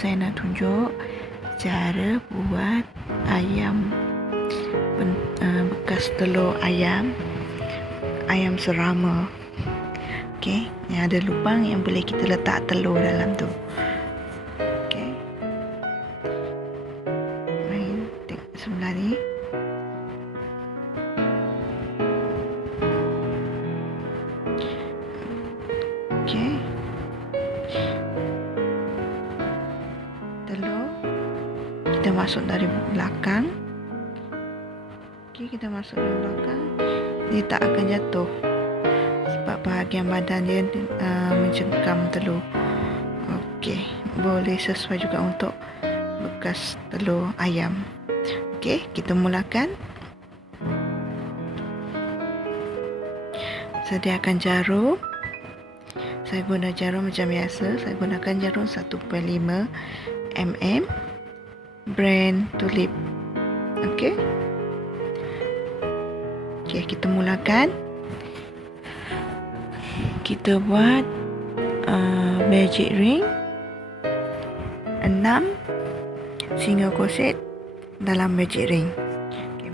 saya nak tunjuk cara buat ayam bekas telur ayam serama. Okey, yang ada lubang yang boleh kita letak telur dalam tu. Okey. Main tengok sebelah ni. Okey. Telur kita masuk dari belakang. Okey, kita masuk dari belakang. Dia tak akan jatuh sebab bahagian badan dia mencengkam telur. Okey, boleh sesuai juga untuk bekas telur ayam. Okey, kita mulakan. Sediakan jarum. Saya guna jarum macam biasa. Saya gunakan jarum 1.5 mm brand Tulip. Okey. Okey, kita mulakan. Kita buat magic ring 6 single crochet dalam magic ring. Okey,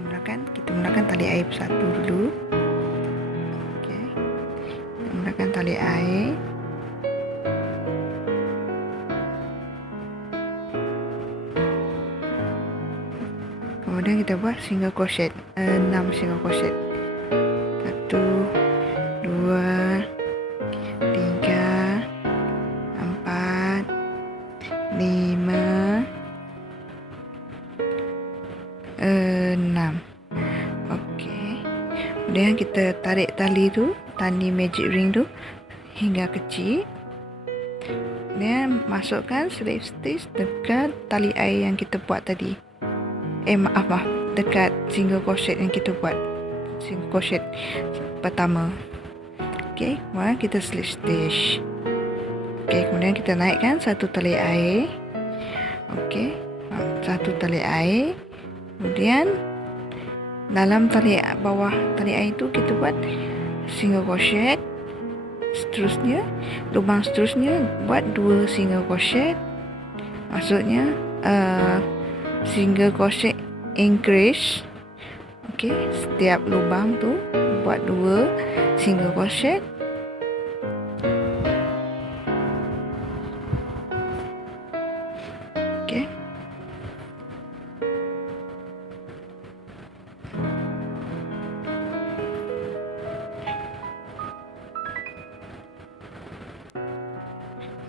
kita mulakan tali air satu dulu. Okey. Kita mulakan tali air. Kemudian kita buat single crochet 6 single crochet. 1 2 3 4 5 6. Okey. Kemudian kita tarik tali magic ring tu hingga kecil. Kemudian masukkan slip stitch dekat tali air yang kita buat tadi. Maaf, dekat single crochet yang kita buat. Single crochet pertama. Okey, kemudian kita slip stitch. Okey, kemudian kita naikkan satu tali air. Okey, satu tali air. Kemudian dalam bawah tali air itu kita buat single crochet. Seterusnya, lubang seterusnya buat 2 single crochet. Maksudnya single crochet increase. Okey, setiap lubang tu buat 2 single crochet. Okey.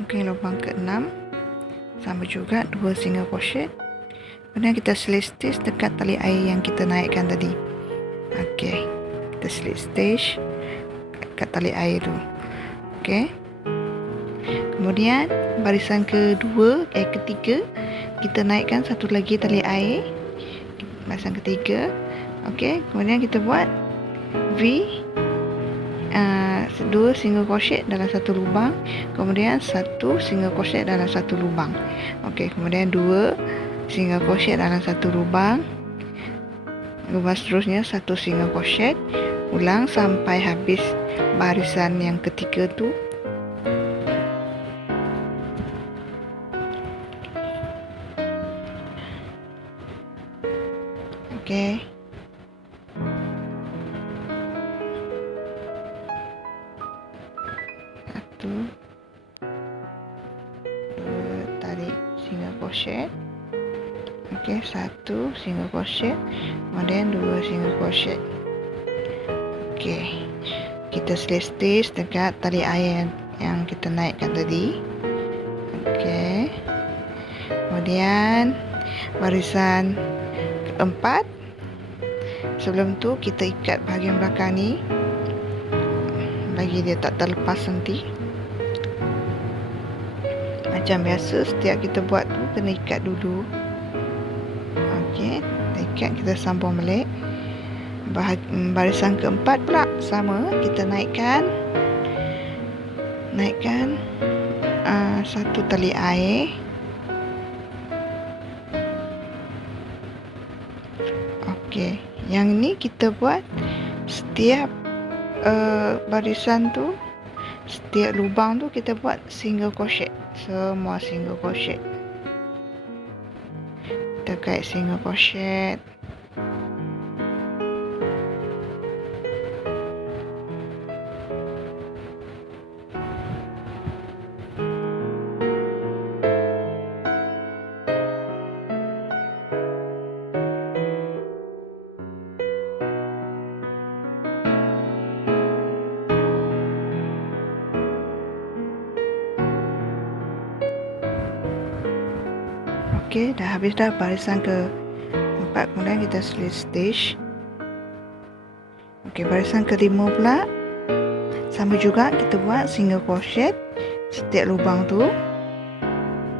Okey, lubang ke-6 sama juga 2 single crochet. Kemudian kita slip stitch dekat tali air yang kita naikkan tadi. Okey, kita slip stitch dekat tali air tu. Okey. Kemudian barisan ketiga kita naikkan satu lagi tali air. Barisan ketiga. Okey, kemudian kita buat V 2 single crochet dalam satu lubang, kemudian 1 single crochet dalam satu lubang. Okey, kemudian 2 single crochet dalam satu lubang. Lubang seterusnya 1 single crochet. Ulang sampai habis barisan yang ketiga tu. Okey. Satu, 2 tarik single crochet. Okey, 1 single crochet, kemudian 2 single crochet. Okey, kita slip stitch dekat tali air yang kita naikkan tadi. Okey, kemudian barisan keempat. Sebelum tu kita ikat bahagian belakang ni bagi dia tak terlepas nanti. Macam biasa, setiap kita buat tu kena ikat dulu. Okey, kita ikat, kita sambung balik. Barisan keempat pula sama, kita naikkan satu tali air. Okey, yang ni kita buat setiap barisan tu, setiap lubang tu kita buat single crochet, semua single crochet. kita kait single crochet. Okey, dah habis dah barisan ke-4, kemudian kita slip stitch. Okey, barisan ke-5 pula sama juga, kita buat single crochet setiap lubang tu.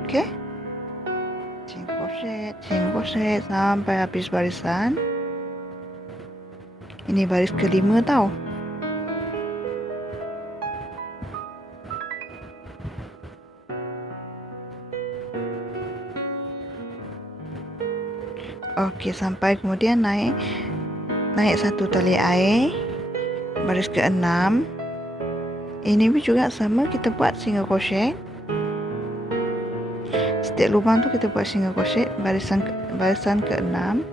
Okey, single crochet sampai habis barisan. Ini baris ke-5 tau. Okey, sampai kemudian naik satu tali air, baris ke-6. Ini juga sama, kita buat single crochet. Setiap lubang tu kita buat single crochet barisan ke-6.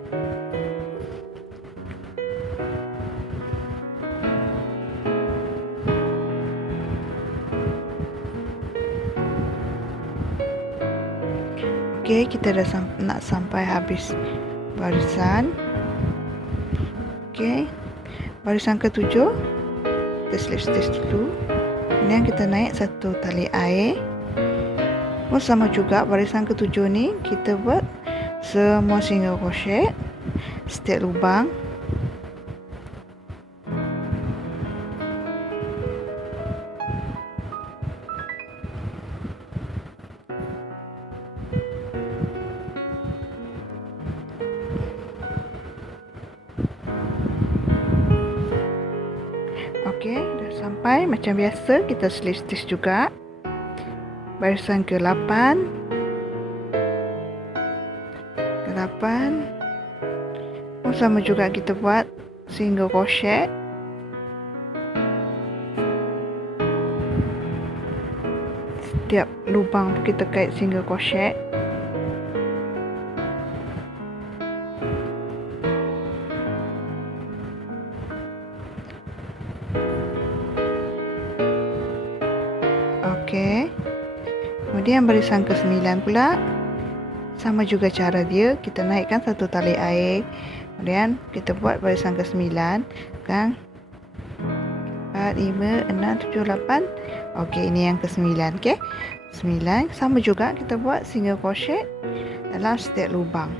Okey, kita dah nak sampai habis barisan. Okey, barisan ke-7 kita slip stitch dulu, kemudian kita naik satu tali air. Sama juga barisan ke-7 ni kita buat semua single crochet setiap lubang. Okey, dah sampai. Macam biasa kita slip stitch juga. Barisan ke-8. Sama juga kita buat single crochet. Setiap lubang kita kait single crochet. Okey. Kemudian barisan ke-9 pula. Sama juga cara dia, kita naikkan satu tali air. Kemudian kita buat barisan ke-9 kan. 4, 5, 6, 7, 8. Okey, ini yang ke-9. Okey. 9 sama juga kita buat single crochet dalam setiap lubang.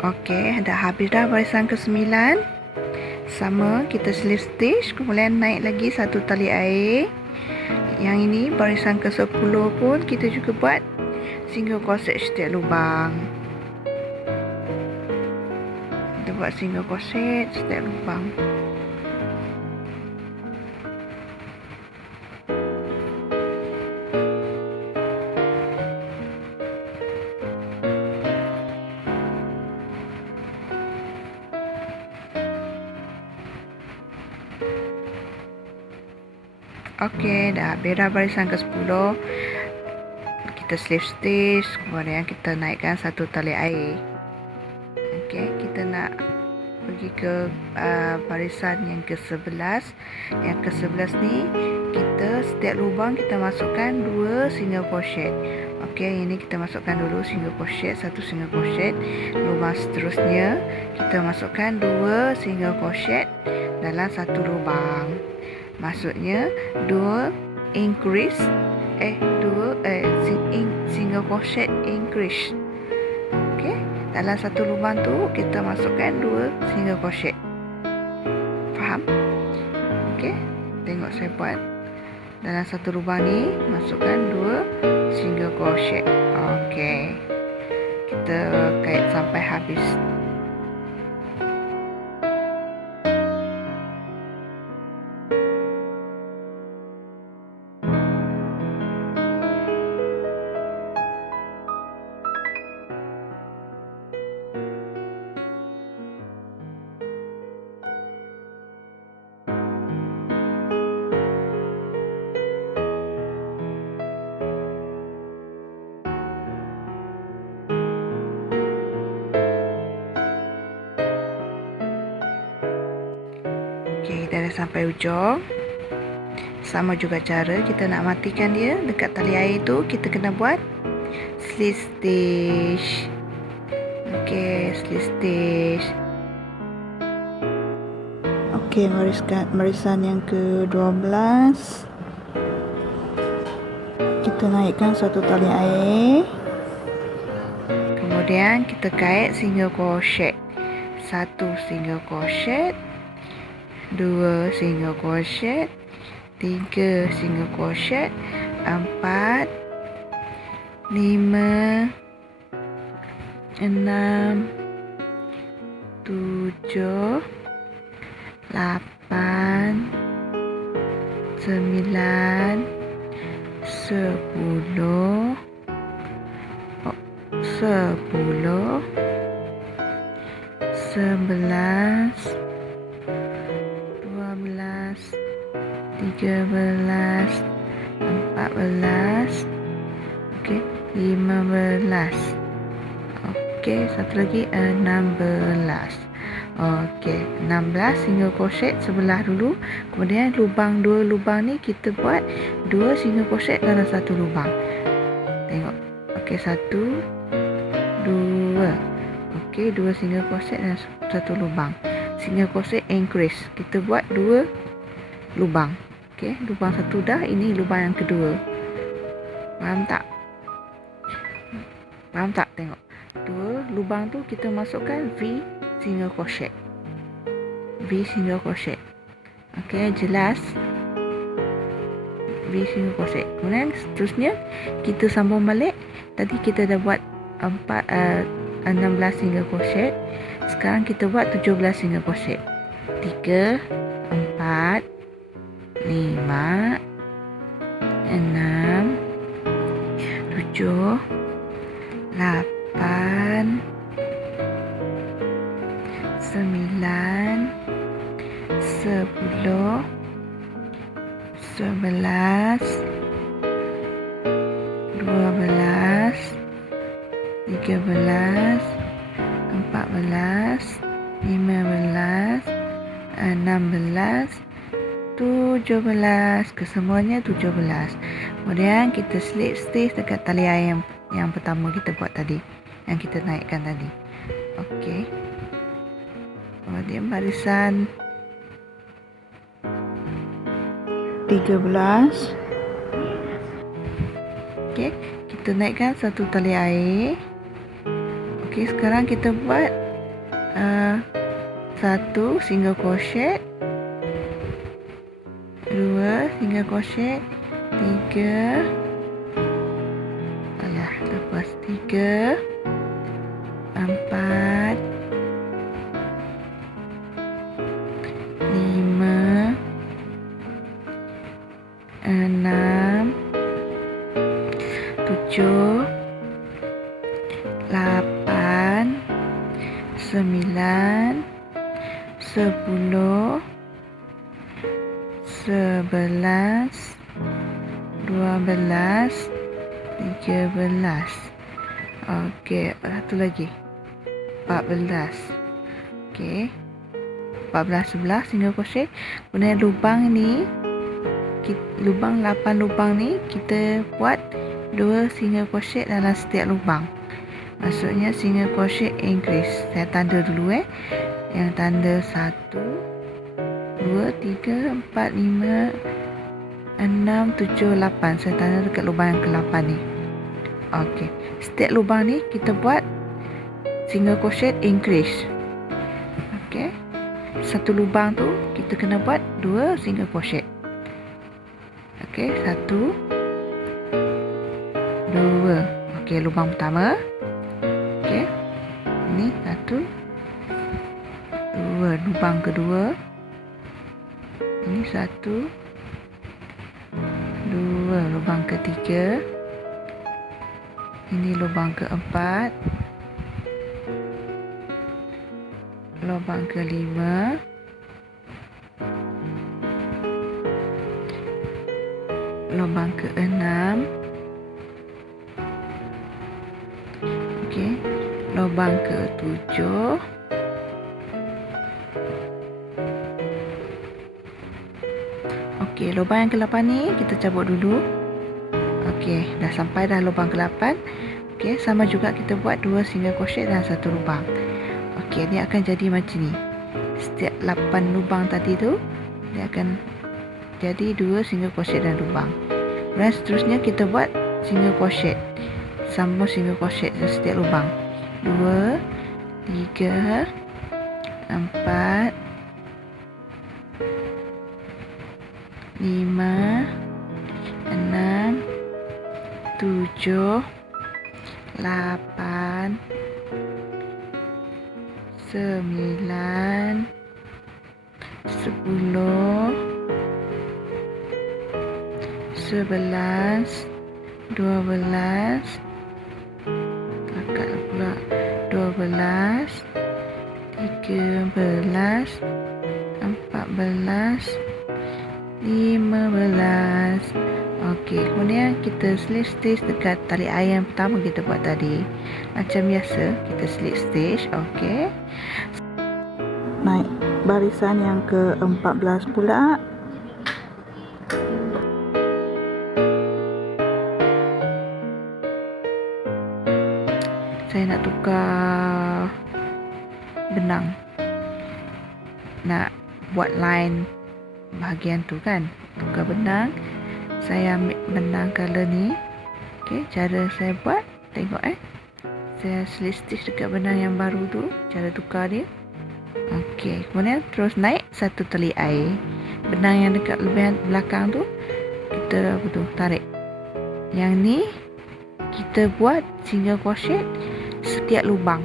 Okey, dah habis dah barisan ke-9. Sama, kita slip stitch, kemudian naik lagi satu tali air. Yang ini barisan ke-10 pun kita juga buat single crochet setiap lubang. Kita buat single crochet setiap lubang. Okey, dah habis barisan ke-10. Kita slip stitch, kemudian kita naikkan satu tali air. Okey, kita nak pergi ke barisan yang ke-11. Yang ke-11 ni kita setiap lubang kita masukkan 2 single crochet. Okey, ini kita masukkan dulu single crochet, satu single crochet. Lubang seterusnya kita masukkan 2 single crochet dalam satu lubang. Maksudnya 2 single crochet increase. Okey, dalam satu lubang tu kita masukkan 2 single crochet. Faham? Okey, tengok saya buat. Dalam satu lubang ni masukkan 2 single crochet. Okey, kita kait sampai habis. Okey, dah sampai ujung. Sama juga cara kita nak matikan dia. Dekat tali air tu kita kena buat slip stitch. Okey, slip stitch. Okey, barisan yang ke-12. Kita naikkan satu tali air. Kemudian kita kait single crochet. 1 single crochet, 2 single crochet, 3 single crochet, 4, 5, 6, 7, 8, 9, 10, 11, 12, 13, 14, okey, 15. Okey, satu lagi 16. Okey, 16 single crochet sebelah dulu. Kemudian lubang, 2 lubang ni kita buat 2 single crochet dalam satu lubang. Tengok. Okey, 1, 2. Okey, 2 single crochet dalam satu lubang. Single crochet increase. Kita buat 2 lubang. Okey, lubang satu dah, ini lubang yang kedua. Faham tak? Faham tak? Tengok. 2 lubang tu kita masukkan V single crochet. V single crochet. Okey, jelas? V single crochet. Kemudian seterusnya kita sambung balik. Tadi kita dah buat 16 single crochet. Sekarang kita buat 17 single crochet. 3, 4, 5, 6, 7, 8, 9, 10, 11, 12, 13, 14, 15, 16, 17. Kesemuanya 17. Kemudian kita slip stitch dekat tali air yang pertama kita buat tadi, yang kita naikkan tadi. Okey. Kemudian barisan 13. Okey, kita naikkan satu tali air. Okey, sekarang kita buat 1 single crochet, 2 single crochet, 3, lepas 3, 4, 5, 6, 7, 8, 9, 10, 11, 12, 13. Okey, satu lagi. 14. Okey. 14 sebelah single crochet. Kemudian lubang ni, lubang 8 lubang ni kita buat 2 single crochet dalam setiap lubang. Maksudnya single crochet increase. Saya tanda dulu Yang tanda 1, 2, 3, 4, 5, 6, 7, 8. Saya tanda dekat lubang yang ke-8 ni. Okey. Setiap lubang ni kita buat single crochet increase. Okey. Satu lubang tu kita kena buat 2 single crochet. Okey, 1, 2. Okey, lubang pertama. Okey. Ini 1, 2. Lubang kedua. Ini 1, 2. Lubang ketiga. Ini lubang keempat. Lubang kelima. Lubang keenam. Okey. Lubang ke-7. Okey, lubang yang ke-8 ni kita cabut dulu. Okey, dah sampai dah lubang ke-8. Okey, sama juga kita buat 2 single crochet dalam satu lubang. Okey, dia akan jadi macam ni. Setiap 8 lubang tadi tu, dia akan jadi 2 single crochet dalam lubang. Dan seterusnya kita buat single crochet. Sambung single crochet setiap lubang. 2, 3, 4, 5, 6, 7, 8, 9, 10, 11, 12, kakak pula 12, 13, 14, 15. Okey, kemudian kita slip stitch dekat tali air yang pertama kita buat tadi. Macam biasa, kita slip stitch. Okey. Naik barisan yang ke-14 pula. Saya nak tukar benang. Nak buat line bahagian tu kan. Tukar benang. Saya ambil benang color ni. Okey, cara saya buat, tengok saya slip stitch dekat benang yang baru tu, cara tukar dia. Okey, kemudian terus naik satu tali air. Benang yang dekat lebihan belakang tu kita tarik. Yang ni kita buat single crochet setiap lubang.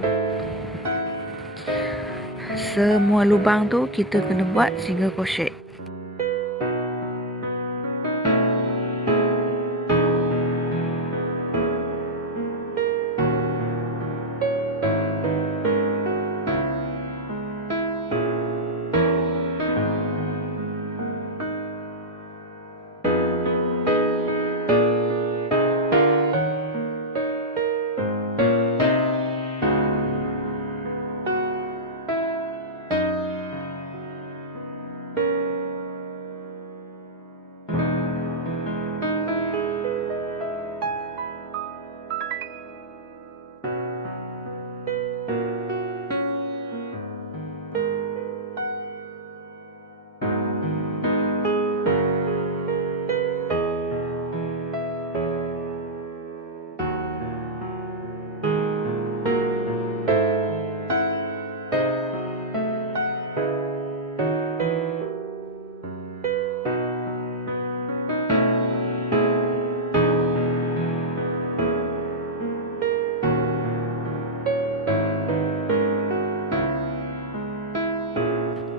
Semua lubang tu kita kena buat single crochet.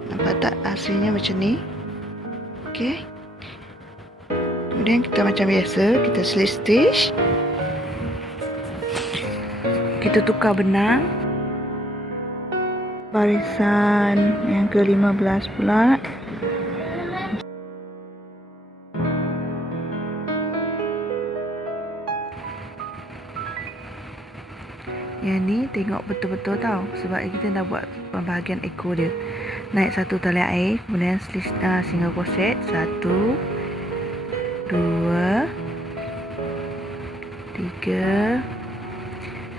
Nampak tak hasilnya macam ni? Okey. Kemudian kita macam biasa, kita slip stitch. Kita tukar benang. Barisan yang ke-15 pula. Yang ni tengok betul-betul tau, sebab kita dah buat bahagian ekor dia. Naik satu tali air, kemudian single crochet 1, 2, 3,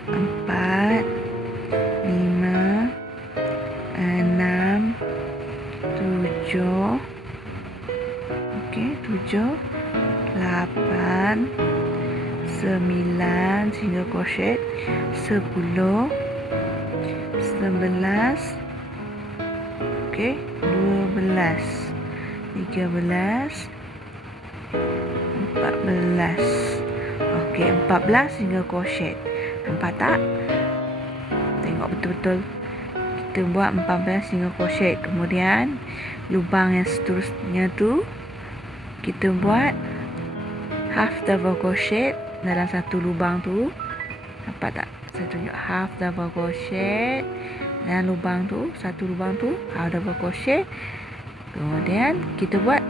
4, 5, 6, 7. Okey, 7, 8, 9 single crochet, 10, 11, okey, 12, 13, 14. Okey, 14 single crochet. Nampak tak? Tengok betul-betul. Kita buat 14 single crochet. Kemudian lubang yang seterusnya tu kita buat half double crochet dalam satu lubang tu. Nampak tak? Saya tunjuk half double crochet dalam lubang tu, satu lubang tu half double crochet. Kemudian kita buat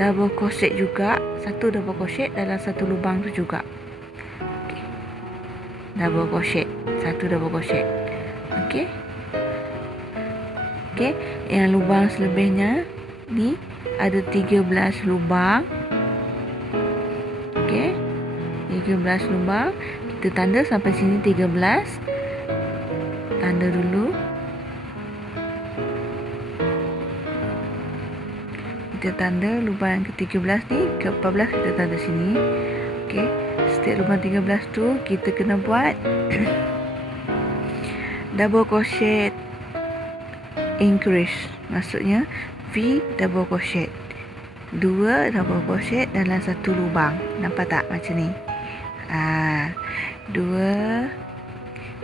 double crochet juga, satu double crochet dalam satu lubang tu juga. Okay. Double crochet, satu double crochet. Okey. Okey, yang lubang selebihnya ni ada 13 lubang. Okey, 13 lubang. Kita tanda sampai sini 13. Tanda dulu. Kita tanda lubang yang ke-13 ni, ke-14 kita tanda sini. Okey, setiap lubang 13 tu kita kena buat double crochet increase. Maksudnya V double crochet. 2 double crochet dalam satu lubang. Nampak tak macam ni? 2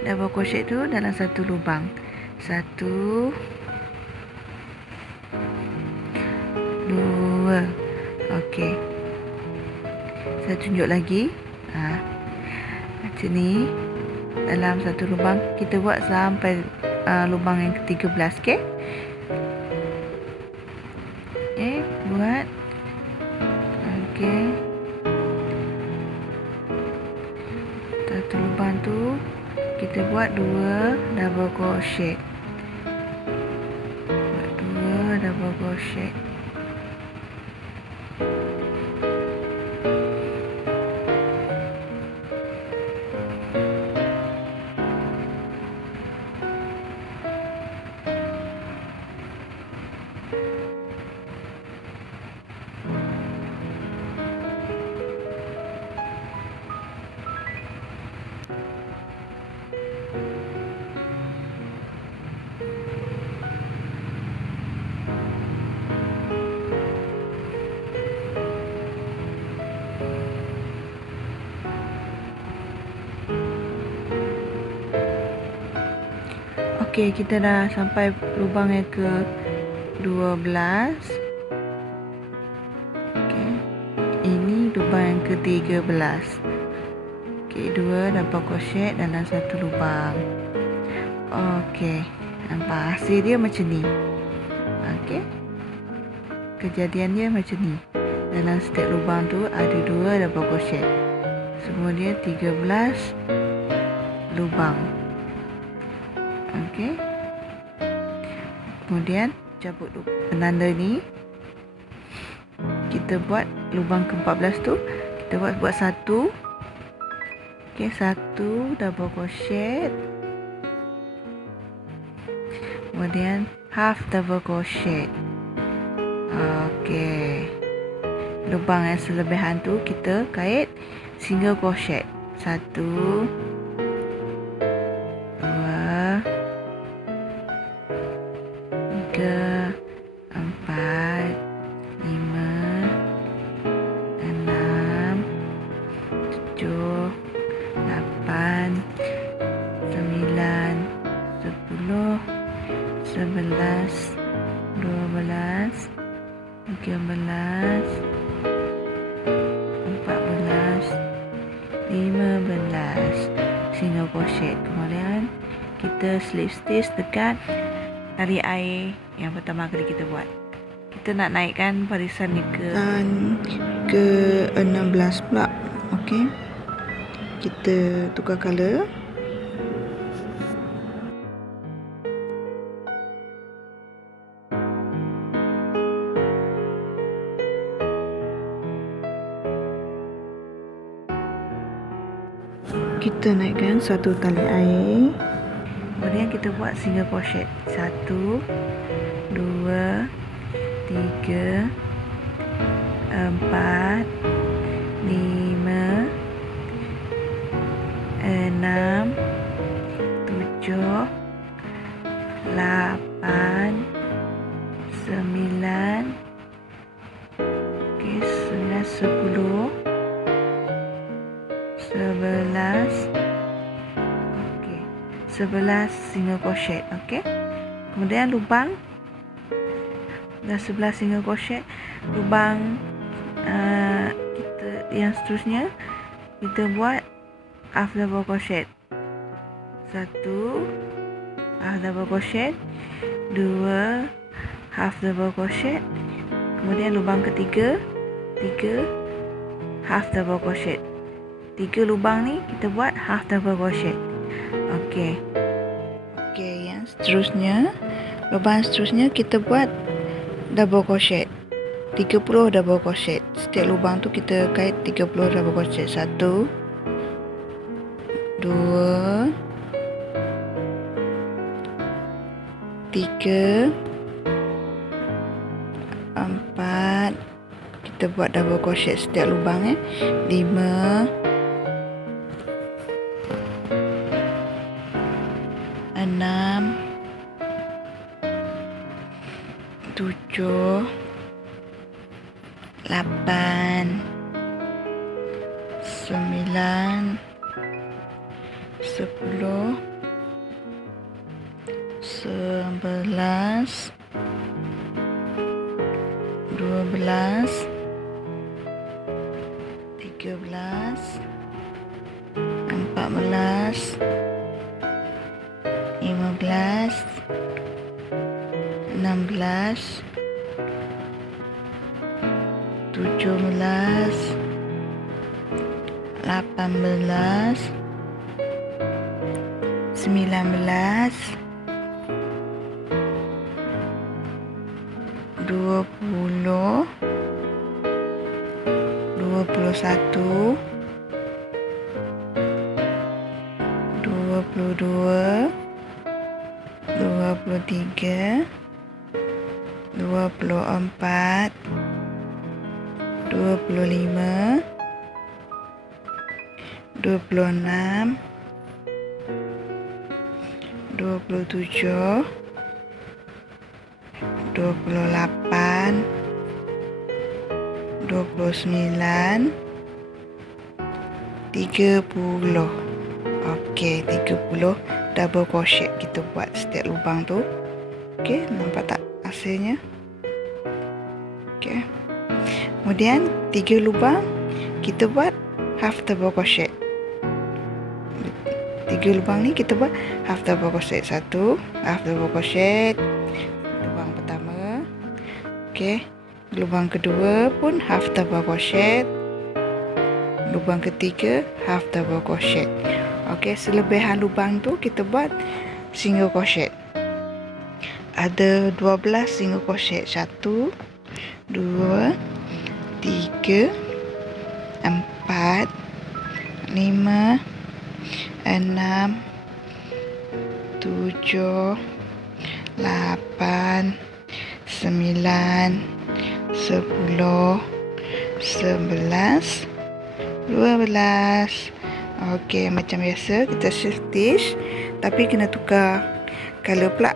double crochet tu dalam satu lubang. 1 2. Okey. Saya tunjuk lagi. Macam ni. Dalam satu lubang kita buat sampai lubang yang ke-13, okey? Buat. Okey. Satu lubang tu kita buat 2 double crochet. Buat 2 double crochet. Okey, kita dah sampai lubang yang ke-12. Okey. Ini lubang yang ke-13. Okey, 2 double crochet dalam satu lubang. Okey, nampak hasil dia macam ni. Okey. Kejadian dia macam ni. Dalam setiap lubang tu ada 2 double crochet. Semua dia 13 lubang. Okey. Kemudian cabut penanda ni. Kita buat lubang ke-14 tu, kita buat satu. Okey, 1 double crochet. Kemudian half double crochet. Okey. Lubang yang selebihan tu kita kait single crochet. 1 3 4 5 6 7 8 9 10 11 12 13 14 15 single crochet. Kemudian kita slip stitch dekat tali air yang pertama kali kita buat. Kita nak naikkan barisan ni ke-16 pula. Okey. Kita tukar color. Kita naikkan satu tali air. Kemudian kita buat single crochet. 1 2 3 4 5 6 7 8 9 okey, 9 10 11 okey, 11 single crochet. Okey. Kemudian lubang dah 11 single crochet. Lubang kita yang seterusnya kita buat half double crochet. 1 half double crochet, 2 half double crochet. Kemudian lubang ketiga 3 half double crochet. 3 lubang ni kita buat half double crochet. Okey. Okey, yang seterusnya, lubang seterusnya kita buat double crochet. 30 double crochet. Setiap lubang tu kita kait 30 double crochet. 1 2 3 4. Kita buat double crochet setiap lubang 5 6 7 8 9 10 11 12 13 14 15 16 17 18 19 20 21 22 23 24 25 26 27 28 29 30. Okey, 30 double crochet kita buat setiap lubang tu. Okey, nampak tak hasilnya? Okey. Kemudian 3 lubang kita buat half double crochet. 3 lubang ni kita buat half double crochet. 1 half double crochet lubang pertama. Okey, lubang kedua pun half double crochet. Lubang ketiga half double crochet. Okey, selebihan lubang tu kita buat single crochet. Ada 12 single crochet. 1 2 3 4 5 6 7 8 9 10 11 12. Okey, macam biasa kita stitch, tapi kena tukar color pula.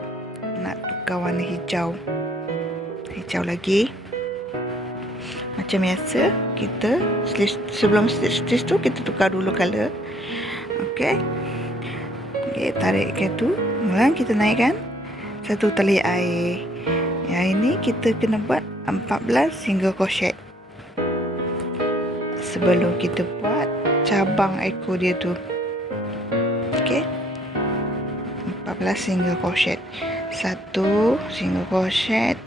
Nak tukar warna hijau. Hijau lagi. Macam biasa kita sebelum stitch tu kita tukar dulu color. Okey. Okey, tarik ke tu. Kemudian kita naikkan satu tali air. Yang ini kita kena buat 14 single crochet. Sebelum kita buat cabang ekor dia tu. Okey. 14 single crochet. 1 single crochet.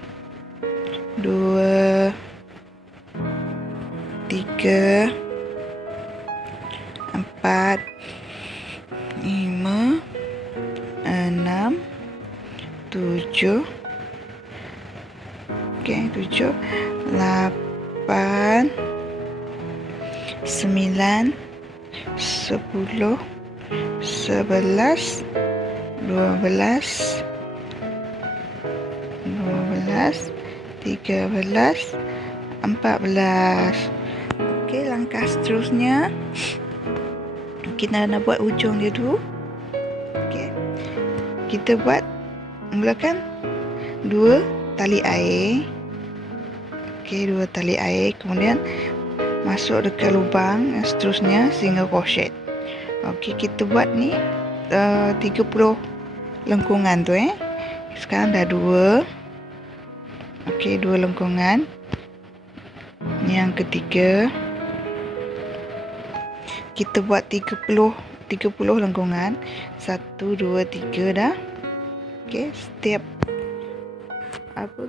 2 3 4 5 6 7. Okey, 7 8 9 10 11 12 13 14. Okey, langkah seterusnya kita nak buat ujung dia tu. Okey, kita buat mulakan 2 tali air. Okey, 2 tali air, kemudian masuk dekat lubang yang seterusnya single crochet. Okey, kita buat ni 30 lengkungan tu Sekarang dah 2. Okey, 2 lengkungan. Yang ketiga kita buat 30 lengkungan. 1 2 3 dah. Okey, setiap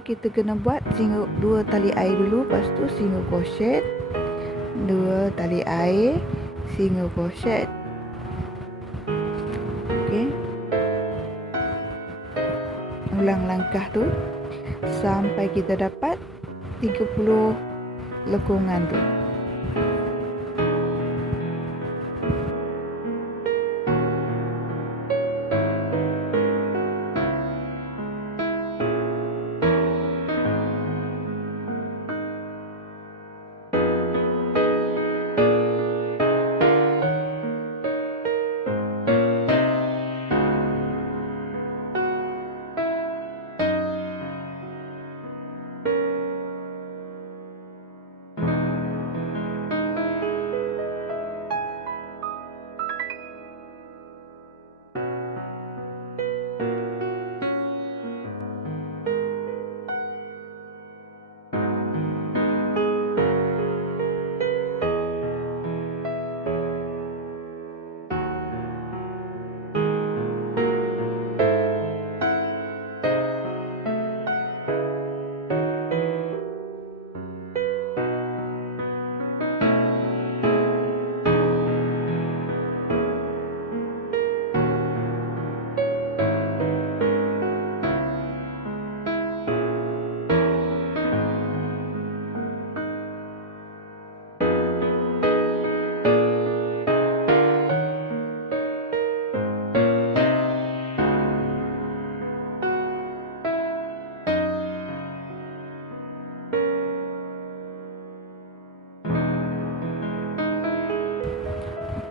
kita kena buat single 2 tali air dulu, lepas tu single crochet, 2 tali air, single crochet. Okey, ulang langkah tu sampai kita dapat 30 lekungan tu.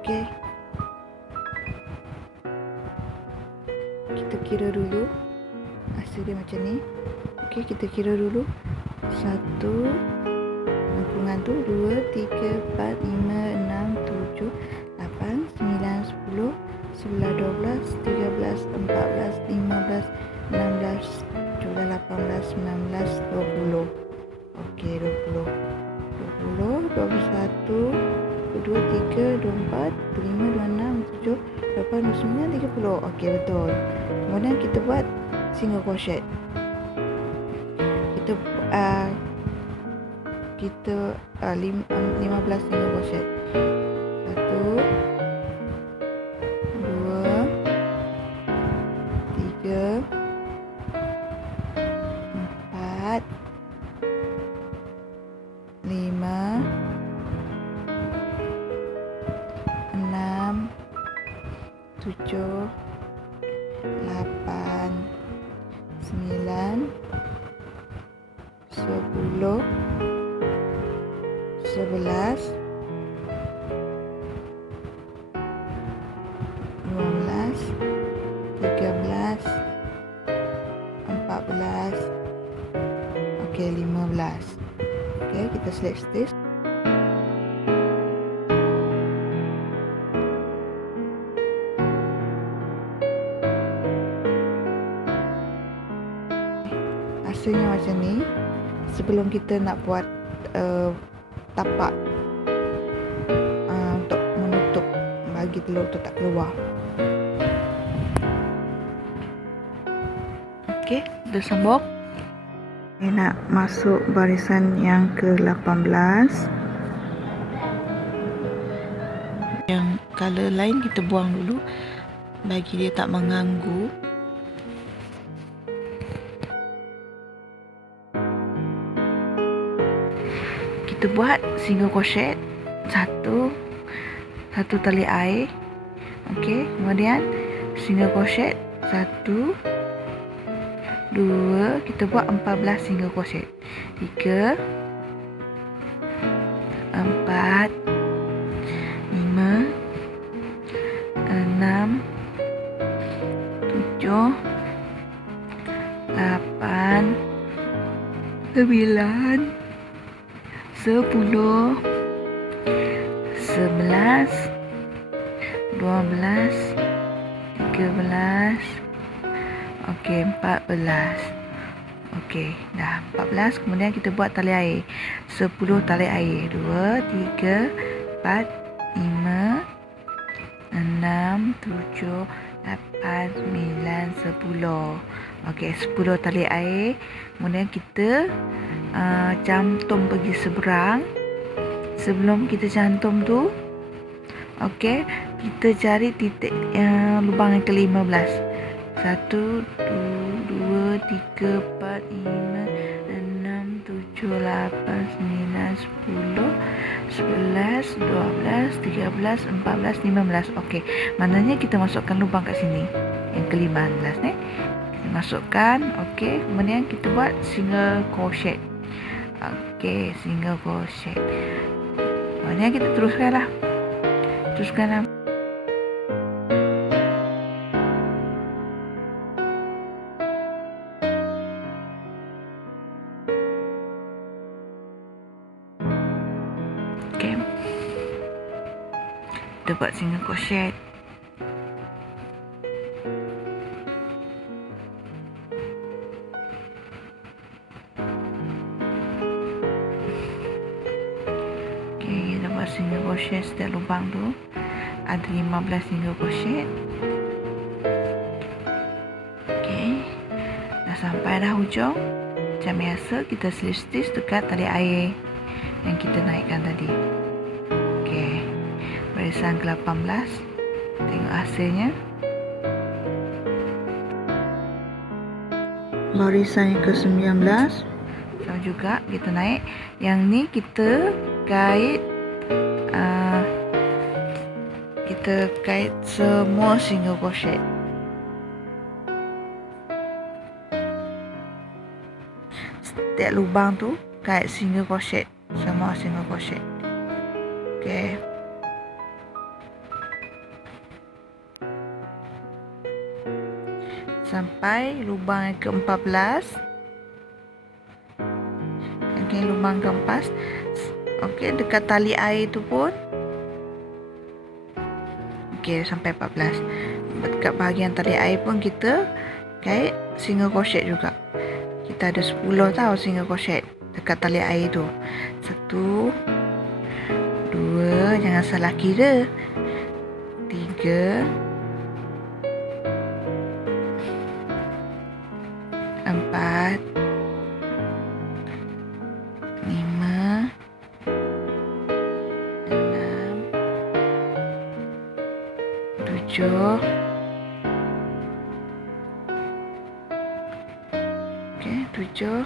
Okey. Kita kira dulu hasil dia macam ni. Okey, kita kira dulu. 1 lekungan tu 2, 3, 4, 5, 6, 7, 8, 9, 10, 11, 12, 13, 14, 15, 16, 17, 18, 19, 20. Okey, 20. 20, 21, 22, 23, 24, 25, 26, 27, 28, 29, 30. Okey, betul. Kemudian kita buat single crochet. Kita 15 single crochet. 1, 2, 3, 4, 5, 6, 7, 8, 9, 10, 11, 12, 13, 14, okey, 15. Okey, kita slip stitch. Hasilnya macam ni. Sebelum kita nak buat tapak untuk menutup bagi telur tu tak keluar. Okey, dah sambung. Ini nak masuk barisan yang ke-18. Yang color lain kita buang dulu bagi dia tak mengganggu. Kita buat single crochet satu tali air. Okey, kemudian single crochet 1, 2, kita buat 14 single crochet. 3, 4, 5, 6, 7, 8, 9, 10, 11, 12, 13, okey, 14. Okey, dah 14. Kemudian kita buat tali air. 10 tali air. 2, 3, 4, 5, 6, 7, 8, 9, 10. Okey, 10 tali air. Kemudian kita cantum pergi seberang. Sebelum kita cantum tu, okey, kita cari titik lubang yang ke-15. 1, 2, 3, 4, 5, 6, 7, 8, 9, 10, 11, 12, 13, 14, 15. Okey, maknanya kita masukkan lubang kat sini. Yang ke-15 ni. Kita masukkan, okey. Kemudian kita buat single crochet. Okey, single crochet. Kemudian kita teruskanlah. Teruskanlah. Okey. Kita buat single crochet. Okey, kita buat single crochet setiap lubang tu. Ada 15 single crochet. Okey. Dah sampai dah hujung. Macam biasa kita slip stitch dekat tali air yang kita naikkan tadi. Okey. Barisan ke-18. Tengok hasilnya. Barisan yang ke-19. Sama juga kita naik. Yang ni kita kait semua single crochet. Setiap lubang tu kait single crochet, semua single crochet. Okey. Sampai lubang yang ke-14. Okey, lubang ke-14. Okey, dekat tali air tu pun. Okey, sampai 14. Dekat bahagian tali air pun kita kait single crochet juga. Kita ada 10 tau single crochet dekat tali air tu. 1, 2, jangan salah kira. 3, 4, 5, 6, 7. Okey, 7,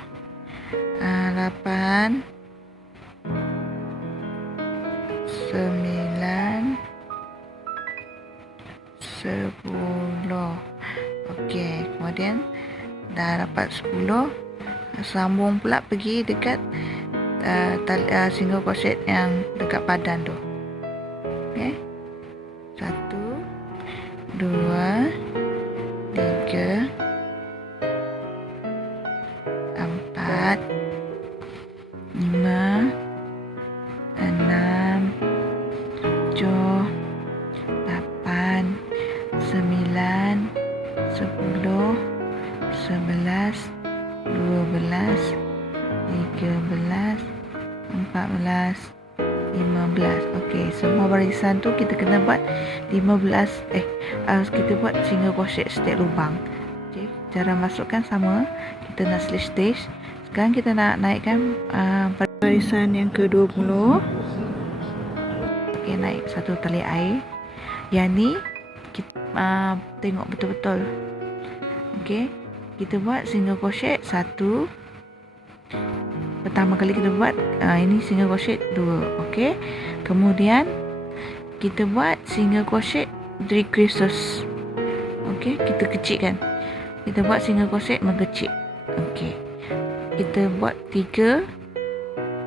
8, 9, 10. Okey, kemudian dah dapat 10. Sambung pula pergi dekat single crochet yang dekat padan tu. Okey. 1, 2, 3, 4, 5, 6, 7, 8, 9, 10, 11, 12, 13, 14, 15. Okey, semua barisan tu kita kena buat 15 kita buat single crochet setiap lubang. Okey, cara masukkan sama. Kita nak slip stitch. Sekarang kita nak naikkan barisan yang ke-20. Okey, naik satu tali air. Yang ni kita tengok betul-betul. Okey, kita buat single crochet 1. Pertama kali kita buat ini single crochet 2. Okey. Kemudian kita buat single crochet 3 creases. Okey, kita kecilkan. Kita buat single crochet mengecil. Okey. Kita buat 3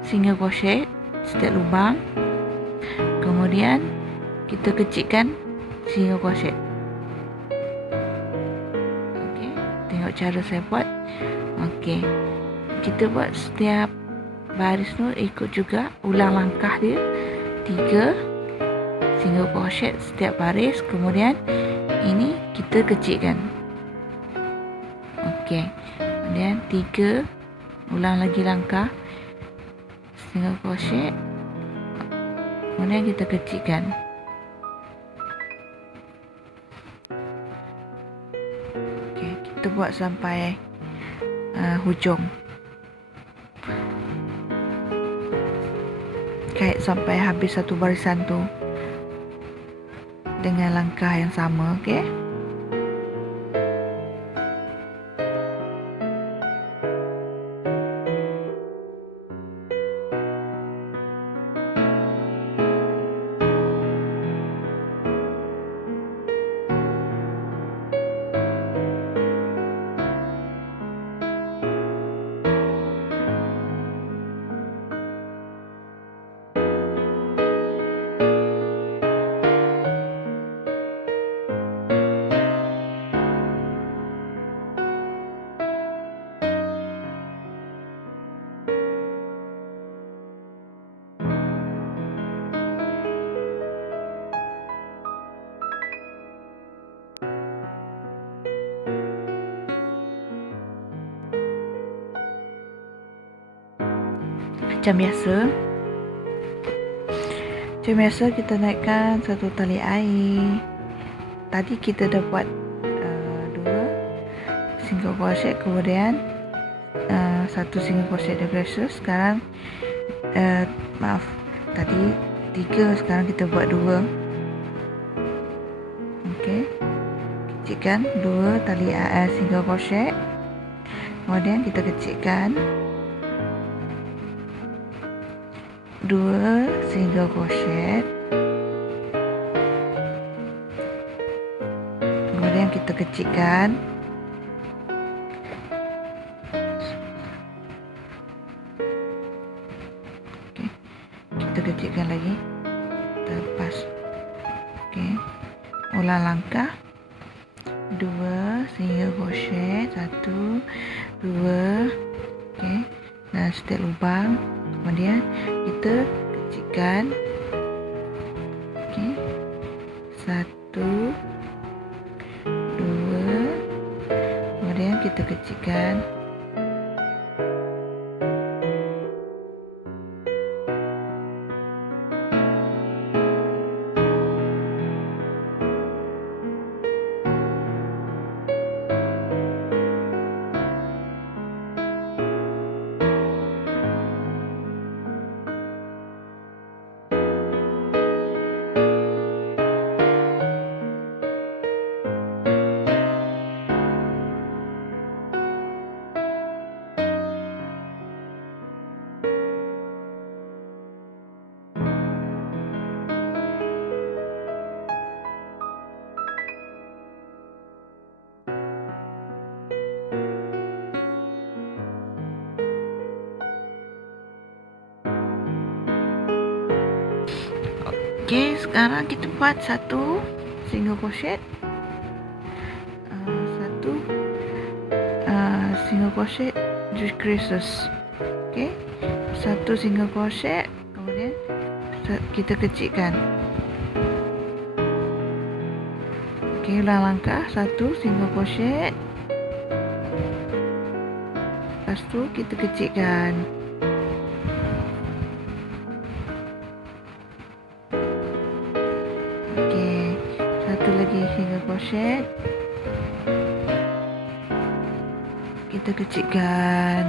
single crochet setiap lubang. Kemudian kita kecilkan single crochet. Okey, tengok cara saya buat. Okey. Kita buat setiap baris tu ikut juga ulang langkah dia. 3 single crochet setiap baris. Kemudian ini kita kecilkan. Okey. Kemudian 3 ulang lagi langkah single crochet. Kemudian kita kecilkan. Okey, kita buat sampai hujung. Kait sampai habis satu barisan tu dengan langkah yang sama. Okey. macam biasa. Macam biasa kita naikkan satu tali air. Tadi kita dah buat 2 single crochet, kemudian 1 single crochet double crochet. Sekarang tadi 3, sekarang kita buat 2. Okey, kecilkan 2 tali single crochet, kemudian kita kecilkan 2 single crochet, kemudian kita kecilkan lagi, kita lepas. Okey, ulang langkah, 2 single crochet, 1 2. Okey, dan setiap lubang kemudian kita kecilkan. Okey, 1 2, kemudian kita kecilkan. Okey, sekarang kita buat 1 single crochet, 1 single crochet decreases. Okey, 1 single crochet, kemudian kita kecilkan. Okey, ulang langkah, 1 single crochet, lepas tu kita kecilkan. Okey, 1 lagi single crochet, kita kecilkan.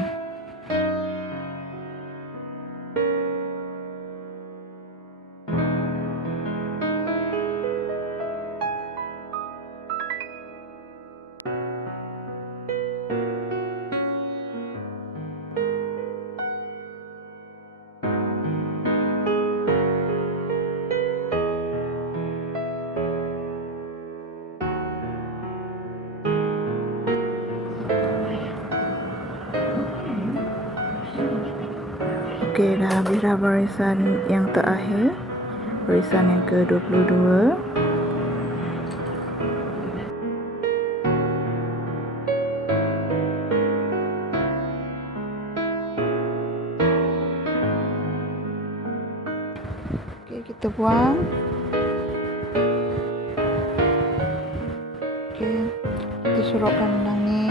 Okey, dah habis dah barisan yang terakhir, barisan yang ke-22. Okey, kita buang. Okey, kita sorokkan benang ni.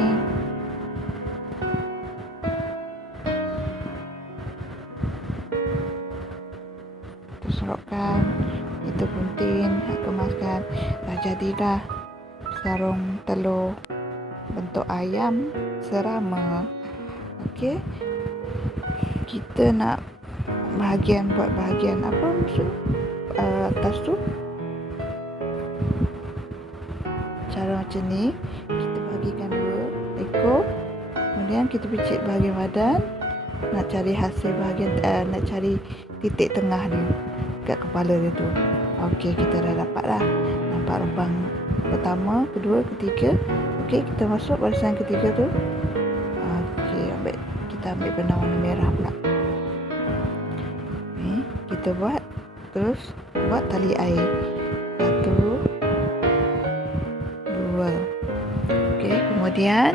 Sorokkan, kita gunting, kemaskan. Dah jadilah sarung telur bentuk ayam serama. Okey, kita nak buat bahagian apa maksud atas tu. Cara macam ni, kita bahagikan 2 ekor, kemudian kita picit bahagian badan. Nak cari hasil bahagian nak cari titik tengah dia kat kepala dia tu. Okey, kita dah dapat dah. Nampak lubang pertama, kedua, ketiga. Okey, kita masuk barisan ketiga tu. Okey, kita ambil benang warna merah pula. Ni, kita buat terus buat tali air. 1 2. Okey, kemudian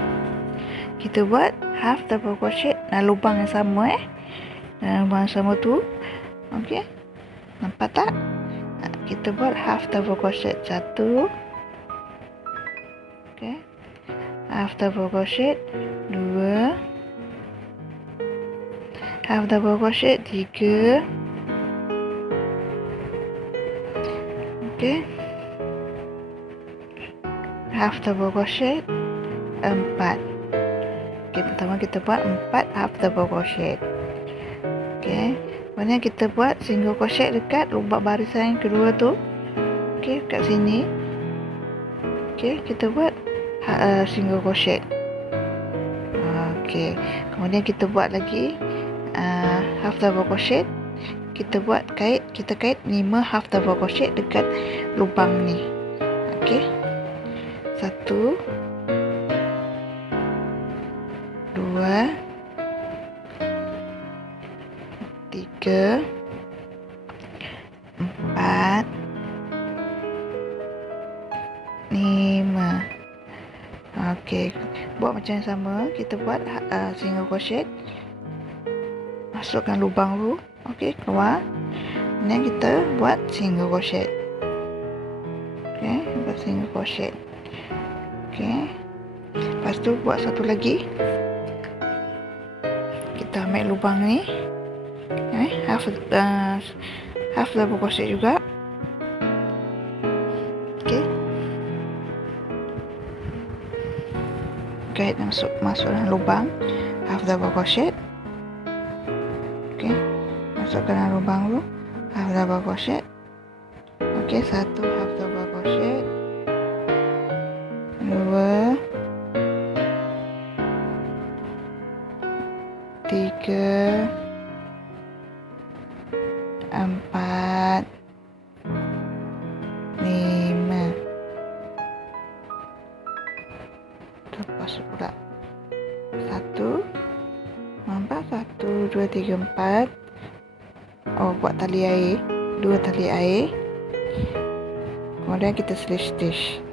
kita buat half double crochet dalam lubang yang sama dalam lubang yang sama tu. Okey, nampak tak? Kita buat half double crochet 1. Okey, half double crochet 2, half double crochet 3. Okey, half double crochet 4. Okey, pertama kita buat 4 half double crochet. Okey, kemudian kita buat single crochet dekat lubang barisan yang kedua tu. Okey, kat sini. Okey, kita buat single crochet. Okey, kemudian kita buat lagi half double crochet. Kita kait 5 half double crochet dekat lubang ni. Okey, 1, 2, 3, 4, 5. Okey, buat macam yang sama. Kita buat single crochet, masukkan lubang tu. Okey, keluar. Dan kita buat single crochet. Okey, buat single crochet. Okey, lepas tu buat satu lagi. Kita ambil lubang ni, half double crochet juga. Okey, kait masuk dalam lubang half double crochet. Okey, masukkan dalam lubang tu half double crochet. Okey, 1 half double crochet, 2, 3, 4, 5. Lepas pula 1, nampak 1, 2, 3, 4. Buat tali air, 2 tali air. Kemudian kita stitch.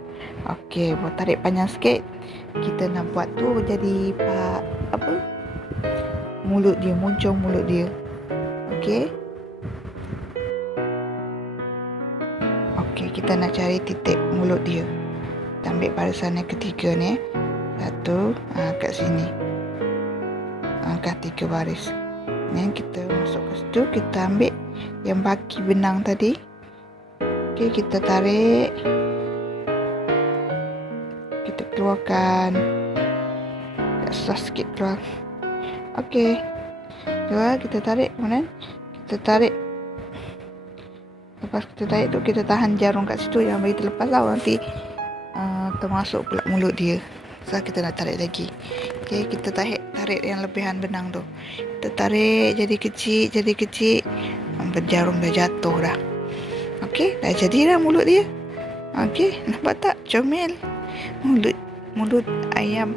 Okey, buat tarik panjang sikit. Kita nak buat tu jadi mulut dia, moncong mulut dia. Okey. Okey, kita nak cari titik mulut dia. Kita ambil barisan yang ketiga ni. 1, kat sini. Angkat 3 baris. Yang kita masuk ke situ, kita ambil yang baki benang tadi. Okey, kita tarik. Kita keluarkan. Susah sikit keluar. Okey, keluar, kita tarik. Kemudian kita tarik. Lepas kita tarik tu, kita tahan jarum kat situ, jangan bagi terlepas lah, nanti termasuk pula mulut dia. So kita nak tarik lagi. Okey, kita tarik yang lebihan benang tu. Kita tarik jadi kecil. Jarum dah jatuh dah. Okey, dah jadi dah mulut dia. Okey, nampak tak? Comel. Mulut ayam.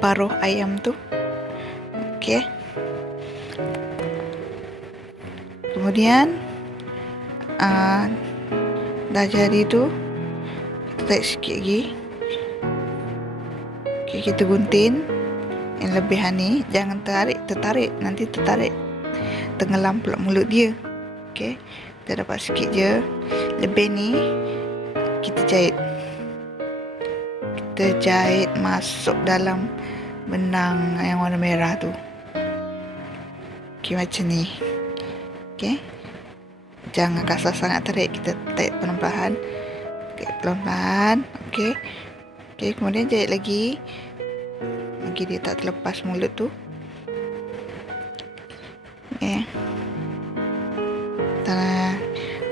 Paruh ayam tu. Okey. Kemudian dah jadi tu, kita tarik sikit lagi. Okey, kita gunting yang lebihan ni. Jangan tertarik, nanti tertarik, tenggelam pula mulut dia. Okey, kita dapat sikit je. Lebih ni kita jahit masuk dalam benang yang warna merah tu. Okey, macam ni. Okey, jangan kasar sangat tarik, kita tarik pelan-pelan. Okey, kemudian jahit lagi dia tak terlepas mulut tu.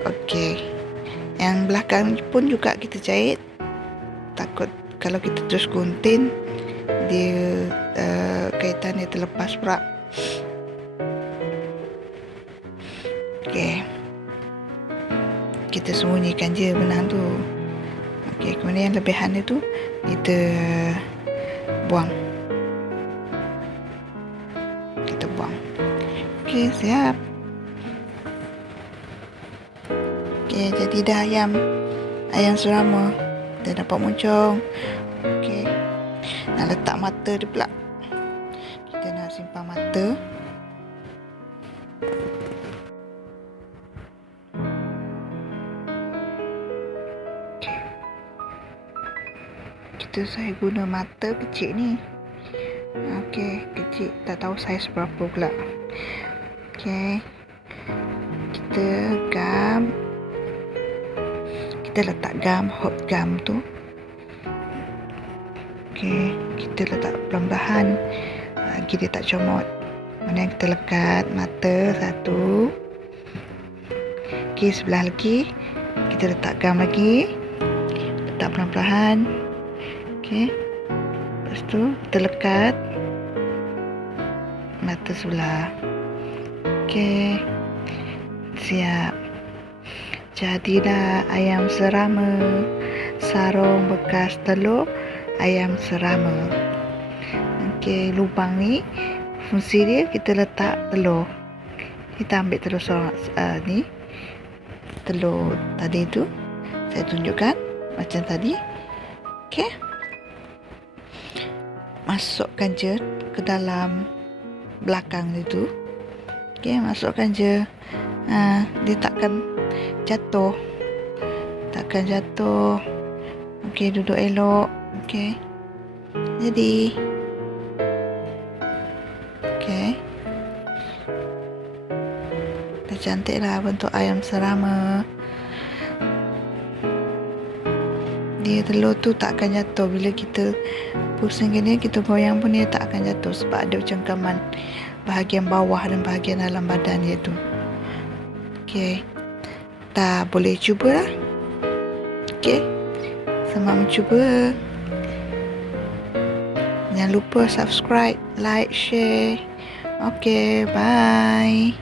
Okey, yang belakang pun juga kita jahit. Takut kalau kita terus gunting, dia kaitan dia terlepas pula. Okey, kita sembunyikan je benang tu. Okey, kemudian yang lebihan dia tu kita buang. Okey, siap. Okey, jadi dah ayam serama. Dah dapat moncong. Okey, nak letak mata dia pula. Kita nak simpan mata. Okey, saya guna mata kecil ni. Okey, kita kecil, tak tahu saiz berapa pula. Okey, kita letak gam, hot gam tu. Okey, kita letak perlahan-lahan lagi dia tak comot. Kemudian kita lekat mata satu. Okey, sebelah lagi kita letak gam lagi, letak perlahan-lahan. Okey, lepas tu kita lekat mata sebelah. Okey, siap. Jadilah ayam serama, sarung bekas telur ayam serama. Okey, lubang ni fungsi dia kita letak telur. Kita ambil telur ni, telur tadi tu saya tunjukkan macam tadi. Okey, masukkan je ke dalam belakang itu. Okey, masukkan je. Dia takkan jatuh. Okey, duduk elok. Okey, jadi okey, dah cantiklah bentuk ayam serama. Dia telur tu tak akan jatuh. Bila kita pusing gini, kita goyang pun dia tak akan jatuh sebab ada cengkaman bahagian bawah dan bahagian dalam badan dia tu. Okey, tak boleh cubalah. Okey, selamat mencuba. Jangan lupa subscribe, like, share. Okey, bye.